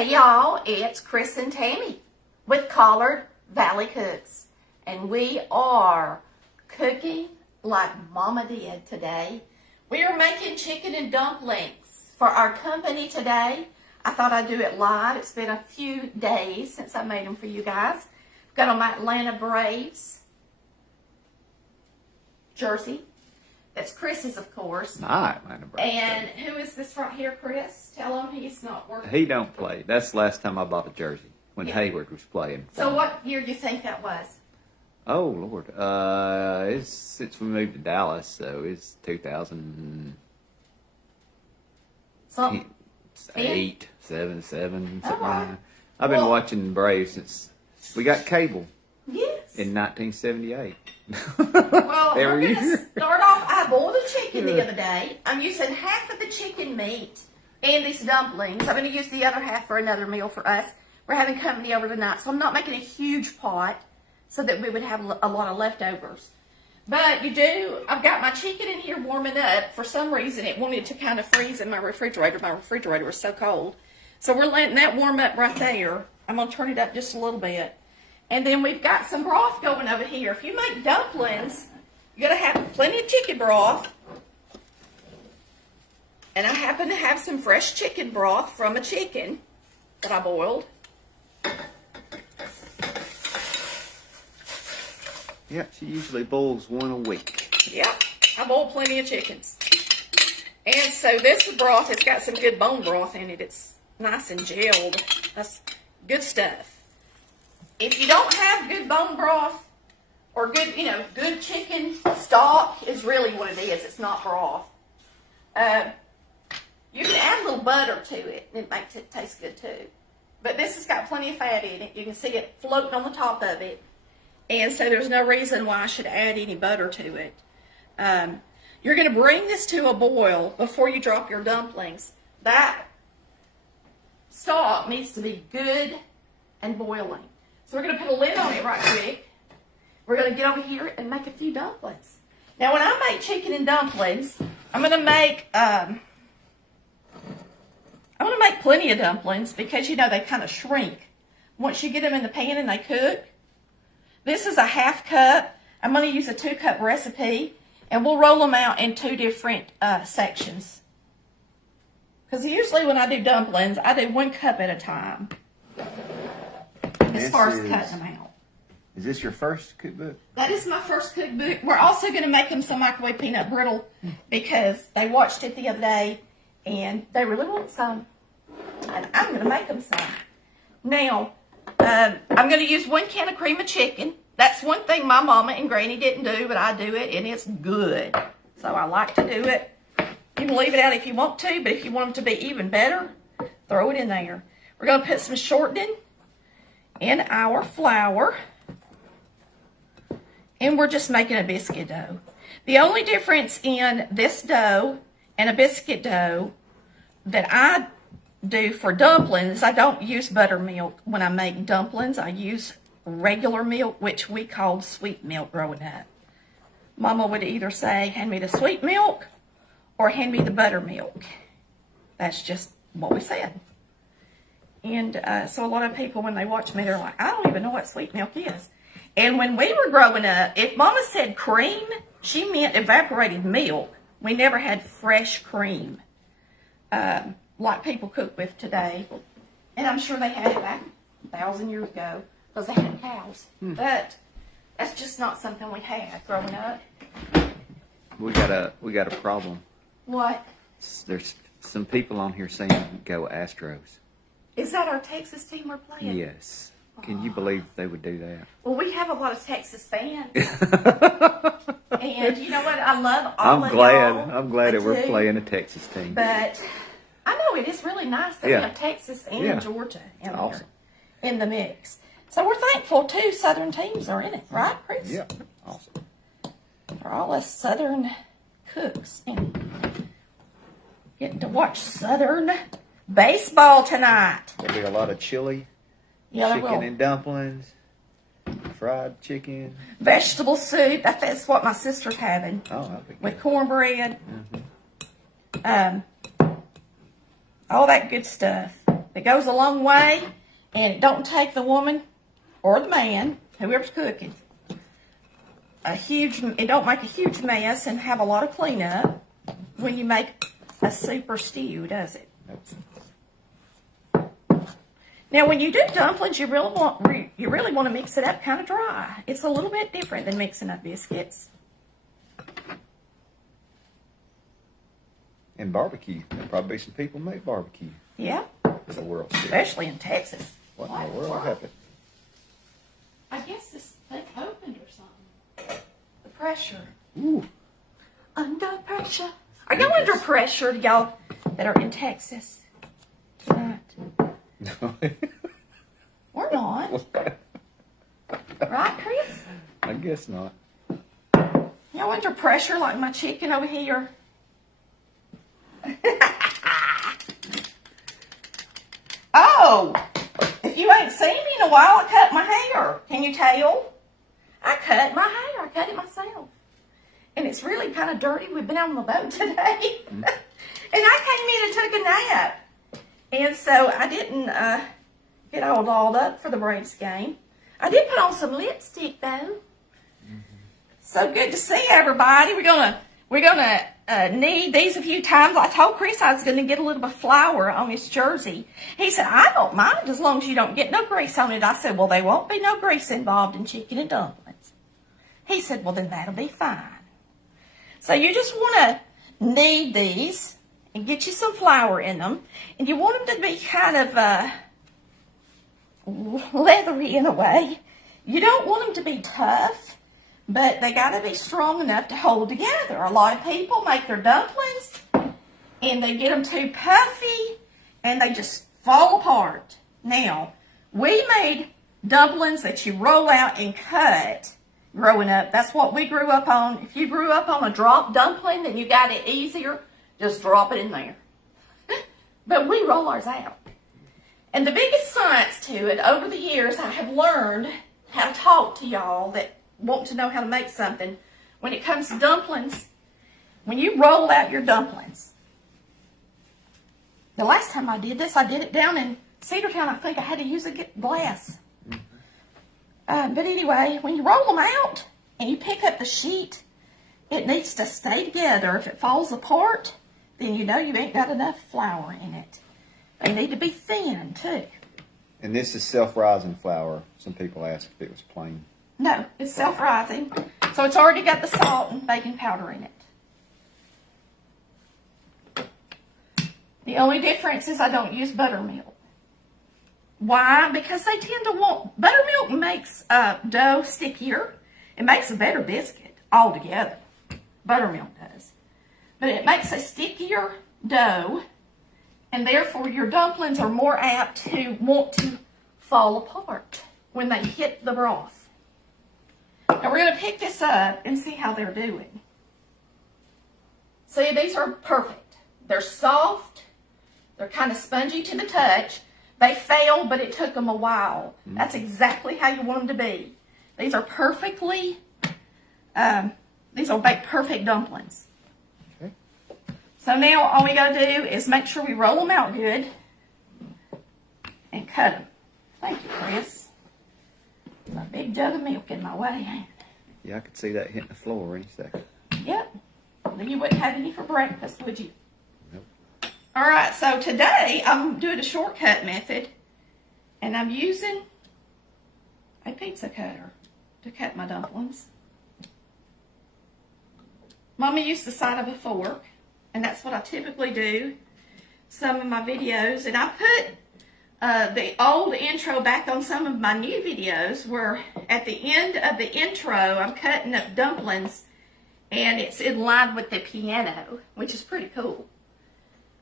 Hey y'all, it's Chris and Tammy with Collard Valley Cooks, and we are cooking like Mama did today. We are making chicken and dumplings for our company today. I thought I'd do it live. It's been a few days since I made them for you guys. Got on my Atlanta Braves jersey. That's Chris's, of course. My Atlanta Braves. And who is this right here, Chris? Tell him he's not working. He don't play. That's the last time I bought a jersey, when Hayward was playing. So what year do you think that was? Oh, Lord. It's since we moved to Dallas, so it's 2008, Something. 7, something Oh, like that. I've been watching the Braves since we got cable. Yes. In 1978. Well, we're Every going to year. start off. I boiled a chicken the other day. I'm using half of the chicken meat and these dumplings. I'm going to use the other half for another meal for us. We're having company over tonight, so I'm not making a huge pot so that we would have a lot of leftovers. But I've got my chicken in here warming up. For some reason, it wanted to kind of freeze in my refrigerator. My refrigerator was so cold. So we're letting that warm up right there. I'm going to turn it up just a little bit. And then we've got some broth going over here. If you make dumplings, you're going to have plenty of chicken broth. And I happen to have some fresh chicken broth from a chicken that I boiled. Yeah, she usually boils one a week. Yep, I boil plenty of chickens. And so this broth has got some good bone broth in it. It's nice and gelled. That's good stuff. If you don't have good bone broth or good, good chicken stock is really what it is. It's not broth. You can add a little butter to it, and it makes it taste good too. But this has got plenty of fat in it. You can see it floating on the top of it. And so there's no reason why I should add any butter to it. You're going to bring this to a boil before you drop your dumplings. That stock needs to be good and boiling. So we're going to put a lid on it right quick. We're going to get over here and make a few dumplings. Now when I make chicken and dumplings, I'm going to make plenty of dumplings because they kind of shrink once you get them in the pan and they cook. This is a half cup. I'm going to use a 2-cup recipe, and we'll roll them out in 2 different sections. Because usually when I do dumplings, I do 1 cup at a time. As far as cutting them out. Is this your first cookbook? That is my first cookbook. We're also going to make them some microwave peanut brittle because they watched it the other day and they really want some. And I'm going to make them some. Now, I'm going to use 1 can of cream of chicken. That's one thing my mama and granny didn't do, but I do it and it's good. So I like to do it. You can leave it out if you want to, but if you want them to be even better, throw it in there. We're going to put some shortening in our flour, and we're just making a biscuit dough. The only difference in this dough and a biscuit dough that I do for dumplings, I don't use buttermilk when I make dumplings. I use regular milk, which we called sweet milk growing up. Mama would either say, hand me the sweet milk or hand me the buttermilk. That's just what we said. And so a lot of people, when they watch me, they're like, I don't even know what sweet milk is. And when we were growing up, if Mama said cream, she meant evaporated milk. We never had fresh cream like people cook with today. And I'm sure they had it back 1,000 years ago because they had cows. But that's just not something we had growing up. We got a problem. What? There's some people on here saying go Astros. Is that our Texas team we're playing? Yes. Can you believe they would do that? Well, we have a lot of Texas fans. And you know what? I love all of y'all. I'm glad that we're playing a Texas team. But I know it is really nice that we have Texas and Georgia in there in the mix. So we're thankful 2 Southern teams are in it, right, Chris? Yeah. Awesome. For all us Southern cooks and getting to watch Southern baseball tonight. There'll be a lot of chili, chicken and dumplings, fried chicken, vegetable soup. That's what my sister's having. Oh, that'd be good. With cornbread. All that good stuff. It goes a long way, and it don't take the woman or the man, whoever's cooking, it don't make a huge mess and have a lot of cleanup when you make a soup or stew, does it? Now, when you do dumplings, you really want to mix it up kind of dry. It's a little bit different than mixing up biscuits. And barbecue. There'll probably be some people make barbecue. Yeah. In the world. Especially in Texas. What in the world happened? I guess this thing opened or something. The pressure. Ooh. Under pressure. Are y'all under pressure, y'all that are in Texas tonight? No. We're not. Right, Chris? I guess not. Y'all under pressure like my chicken over here? Oh! If you ain't seen me in a while, I cut my hair. Can you tell? I cut my hair. I cut it myself. And it's really kind of dirty. We've been on the boat today. And I came in and took a nap. And so I didn't get all dolled up for the Braves game. I did put on some lipstick, though. So good to see everybody. We're gonna knead these a few times. I told Chris I was gonna get a little bit of flour on his jersey. He said, I don't mind as long as you don't get no grease on it. I said, well, there won't be no grease involved in chicken and dumplings. He said, well, then that'll be fine. So you just want to knead these and get you some flour in them. And you want them to be kind of leathery in a way. You don't want them to be tough, but they got to be strong enough to hold together. A lot of people make their dumplings and they get them too puffy and they just fall apart. Now, we made dumplings that you roll out and cut growing up. That's what we grew up on. If you grew up on a drop dumpling, then you got it easier. Just drop it in there. But we roll ours out. And the biggest science to it, over the years, I have learned how to talk to y'all that want to know how to make something. When it comes to dumplings, when you roll out your dumplings, the last time I did this, I did it down in Cedartown. I think I had to use a glass. But anyway, when you roll them out and you pick up the sheet, it needs to stay together. If it falls apart, then you know you ain't got enough flour in it. They need to be thin, too. And this is self-rising flour. Some people ask if it was plain. No, it's self-rising. So it's already got the salt and baking powder in it. The only difference is I don't use buttermilk. Why? Because they tend to want... Buttermilk makes dough stickier. It makes a better biscuit altogether. Buttermilk does. But it makes a stickier dough, and therefore your dumplings are more apt to want to fall apart when they hit the broth. Now we're going to pick this up and see how they're doing. See, these are perfect. They're soft. They're kind of spongy to the touch. They failed, but it took them a while. That's exactly how you want them to be. These are perfectly, these will make perfect dumplings. Okay. So now all we got to do is make sure we roll them out good and cut them. Thank you, Chris. A big jug of milk in my way. Yeah, I could see that hitting the floor any second. Yep. Then you wouldn't have any for breakfast, would you? Nope. All right, so today I'm doing a shortcut method, and I'm using a pizza cutter to cut my dumplings. Mama used the side of a fork, and that's what I typically do some of my videos. And I put the old intro back on some of my new videos where at the end of the intro I'm cutting up dumplings, and it's in line with the piano, which is pretty cool.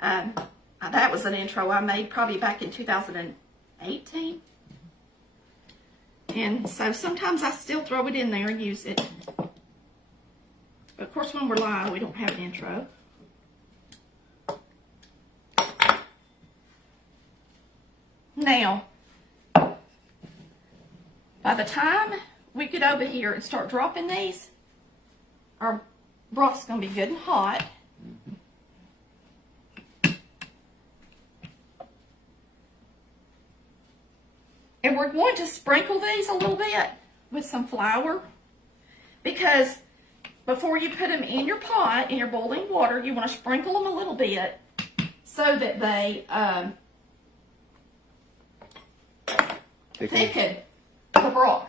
That was an intro I made probably back in 2018. And so sometimes I still throw it in there and use it. But of course when we're live, we don't have an intro. Now, by the time we get over here and start dropping these, our broth's going to be good and hot. And we're going to sprinkle these a little bit with some flour, because before you put them in your pot, in your boiling water, you want to sprinkle them a little bit so that they thicken the broth.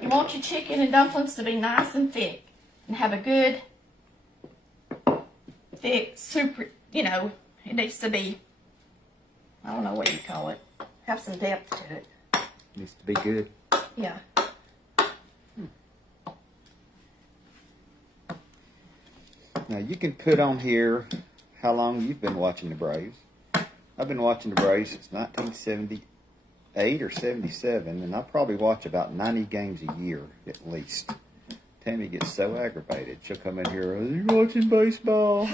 You want your chicken and dumplings to be nice and thick and have a good, thick, super, you know, it needs to be, I don't know what you call it, have some depth to it. Needs to be good. Yeah. Now you can put on here how long you've been watching the Braves. I've been watching the Braves since 1978 or 77, and I probably watch about 90 games a year at least. Tammy gets so aggravated. She'll come in here, "Are you watching baseball?"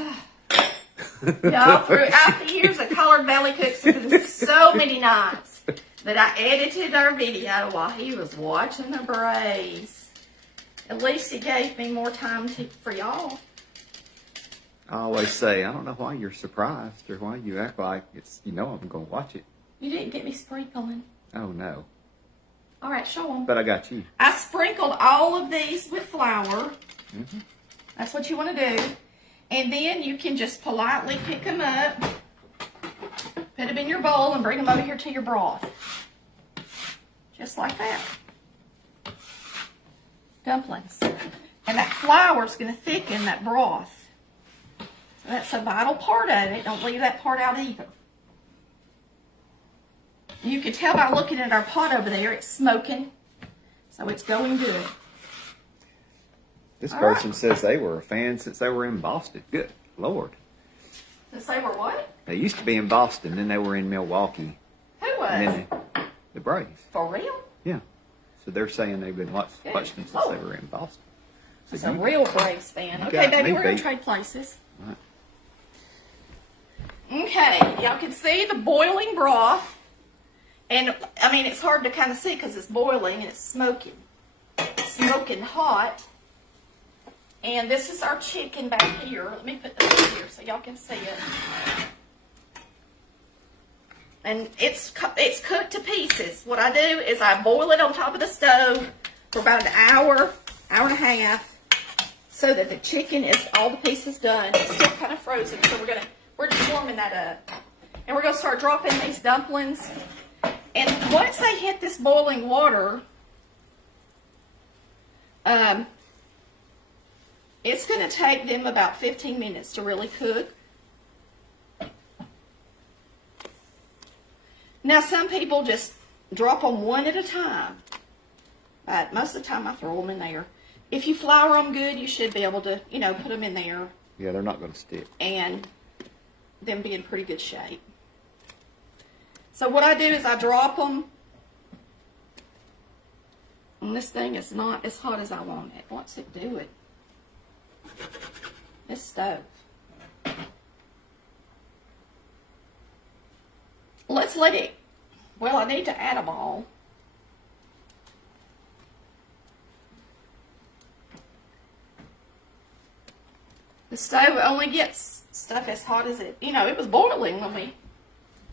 Yeah, throughout the years of Colored Valley Cooks, there's been so many nights that I edited our video while he was watching the Braves. At least he gave me more time for y'all. I always say, I don't know why you're surprised or why you act like it's, you know, I'm going to watch it. You didn't get me sprinkling. Oh, no. All right, show them. But I got you. I sprinkled all of these with flour. Mm-hmm. That's what you want to do. And then you can just politely pick them up, put them in your bowl, and bring them over here to your broth. Just like that. Dumplings. And that flour is going to thicken that broth. So that's a vital part of it. Don't leave that part out either. You can tell by looking at our pot over there, it's smoking. So it's going good. This person says they were a fan since they were in Boston. Good Lord. Since they were what? They used to be in Boston, then they were in Milwaukee. Who was? And then the Braves. For real? Yeah. So they're saying they've been watching since they were in Boston. So It's a real Braves fan. you Okay, got baby, me we're going beat. to trade places. Right. Okay, y'all can see the boiling broth. And, I mean, it's hard to kind of see because it's boiling and it's smoking. Smoking hot. And this is our chicken back here. Let me put this here so y'all can see it. And it's cooked to pieces. What I do is I boil it on top of the stove for about an hour, hour and a half, so that the chicken is all the pieces done. It's still kind of frozen, so we're just warming that up. And we're gonna start dropping these dumplings. And once they hit this boiling water, it's gonna take them about 15 minutes to really cook. Now, some people just drop them one at a time, but most of the time I throw them in there. If you flour them good, you should be able to, you know, put them in there Yeah, they're not going to stick. and them be in pretty good shape. So what I do is I drop them, and this thing is not as hot as I want it. What's it doing? This stove. Let's let it, well, I need to add them all. The stove only gets stuff as hot as it, you know, it was boiling when we,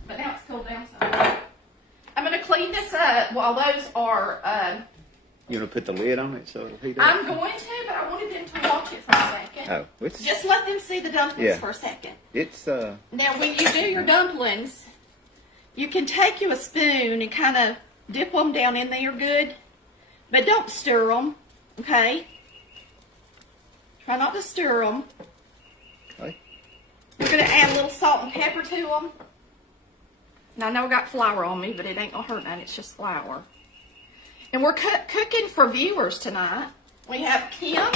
but now it's cooled down some. I'm going to clean this up while those are, You want to put the lid on it so it'll heat up? I'm going to, but I wanted them to watch it for a second. Oh, it's... Just let them see the dumplings Yeah. for a second. It's, Now, when you do your dumplings, you can take you a spoon and kind of dip them down in there good, but don't stir them, okay? Try not to stir them. Okay. We're going to add a little salt and pepper to them. Now, I know I got flour on me, but it ain't going to hurt none. It's just flour. And we're cooking for viewers tonight. We have Kim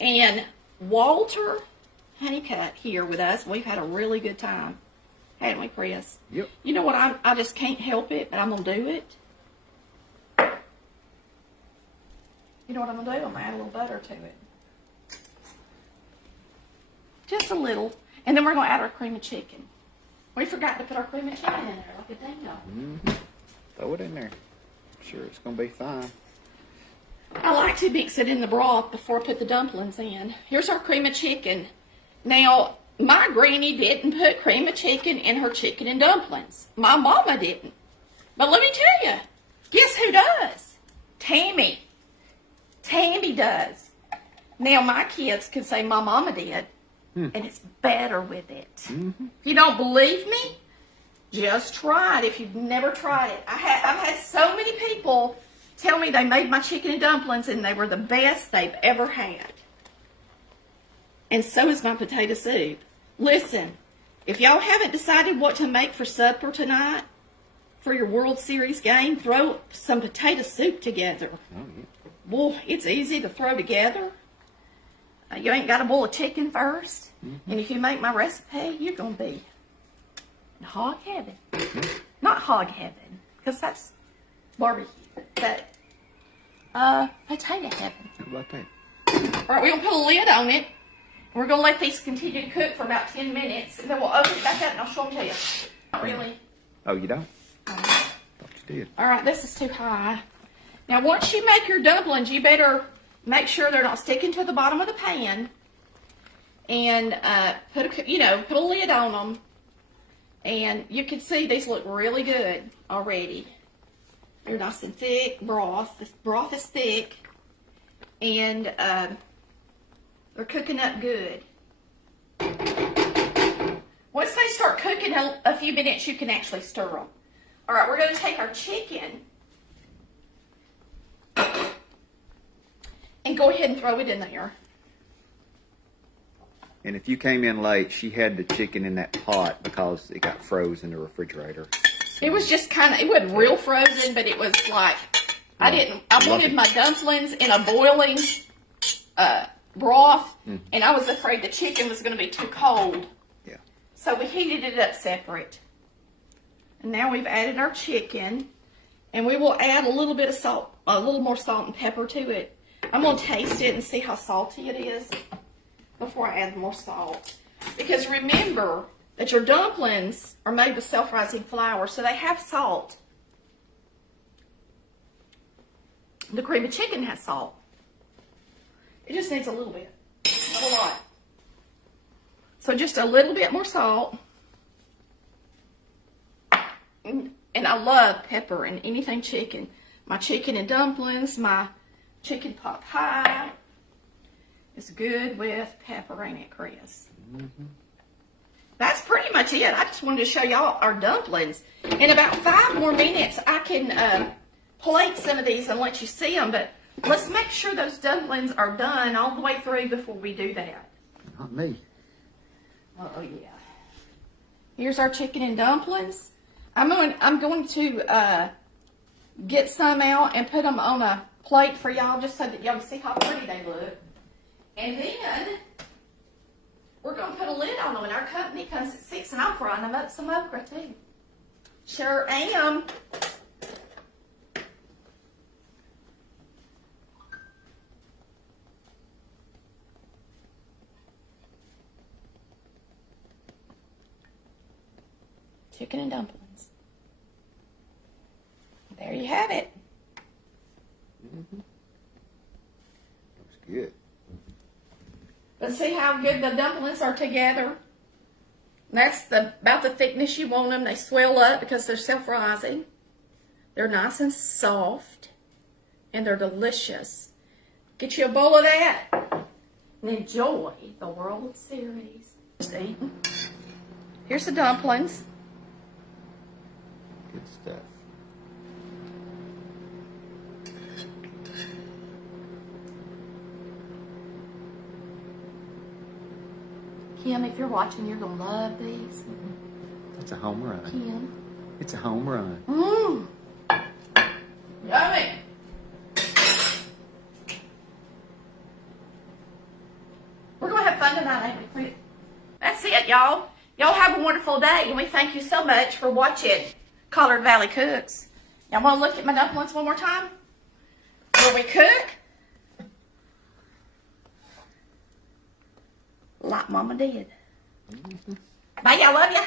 and Walter Honeycutt here with us. We've had a really good time. Hadn't we, Chris? Yep. You know what? I just can't help it, but I'm going to do it. You know what I'm going to do? I'm going to add a little butter to it. Just a little. And then we're going to add our cream of chicken. We forgot to put our cream of chicken in there like a dingo. Mm-hmm. Throw it in there. I'm sure it's going to be fine. I like to mix it in the broth before I put the dumplings in. Here's our cream of chicken. Now, my granny didn't put cream of chicken in her chicken and dumplings. My mama didn't. But let me tell you, guess who does? Tammy. Tammy does. Now my kids can say my mama did, and it's better with it. Mm-hmm. If you don't believe me, just try it if you've never tried it. I've had so many people tell me they made my chicken and dumplings and they were the best they've ever had. And so is my potato soup. Listen, if y'all haven't decided what to make for supper tonight, for your World Series game, throw some potato soup together. Oh, yeah. Boy, it's easy to throw together. You ain't got to boil a chicken first. Mm-hmm. And if you make my recipe, you're going to be in hog heaven. Not hog heaven, because that's barbecue. But potato heaven. How about that? All right, we're going to put a lid on it. We're going to let these continue to cook for about 10 minutes. And then we'll open it back up and I'll show them to you. Not really. Oh, you don't? Thought you did. All right, this is too high. Now, once you make your dumplings, you better make sure they're not sticking to the bottom of the pan. And put a lid on them. And you can see these look really good already. They're nice and thick broth. The broth is thick. And they're cooking up good. Once they start cooking a few minutes, you can actually stir them. All right, we're going to take our chicken and go ahead and throw it in there. And if you came in late, she had the chicken in that pot because it got frozen in the refrigerator. It was just it wasn't real frozen, but it was like, I wanted my dumplings in a boiling broth, and I was afraid the chicken was going to be too cold. Yeah. So we heated it up separate. And now we've added our chicken, and we will add a little bit of salt, a little more salt and pepper to it. I'm going to taste it and see how salty it is before I add more salt. Because remember that your dumplings are made with self-rising flour, so they have salt. The cream of chicken has salt. It just needs a little bit, not a lot. So just a little bit more salt. And I love pepper in anything chicken. My chicken and dumplings, my chicken pot pie is good with pepper, ain't it, Chris? Mm-hmm. That's pretty much it. I just wanted to show y'all our dumplings. In about 5 more minutes, I can plate some of these and let you see them. But let's make sure those dumplings are done all the way through before we do that. Not me. Oh, yeah. Here's our chicken and dumplings. I'm going to get some out and put them on a plate for y'all just so that y'all can see how pretty they look. And then we're going to put a lid on them, and our company comes at 6, and I'm frying them up some okra too. Sure am. Chicken and dumplings. There you have it. Mm-hmm. Looks good. Let's see how good the dumplings are together. That's about the thickness you want them. They swell up because they're self-rising. They're nice and soft. And they're delicious. Get you a bowl of that. And enjoy the World Series. Just eating. Here's the dumplings. Good stuff. Kim, if you're watching, you're going to love these. It's a home run. Kim. It's a home run. Mmm. Yummy. We're going to have fun tonight, ain't we? That's it, y'all. Y'all have a wonderful day, and we thank you so much for watching Collard Valley Cooks. Y'all want to look at my dumplings one more time? Where we cook like Mama did. Bye, y'all. Love ya.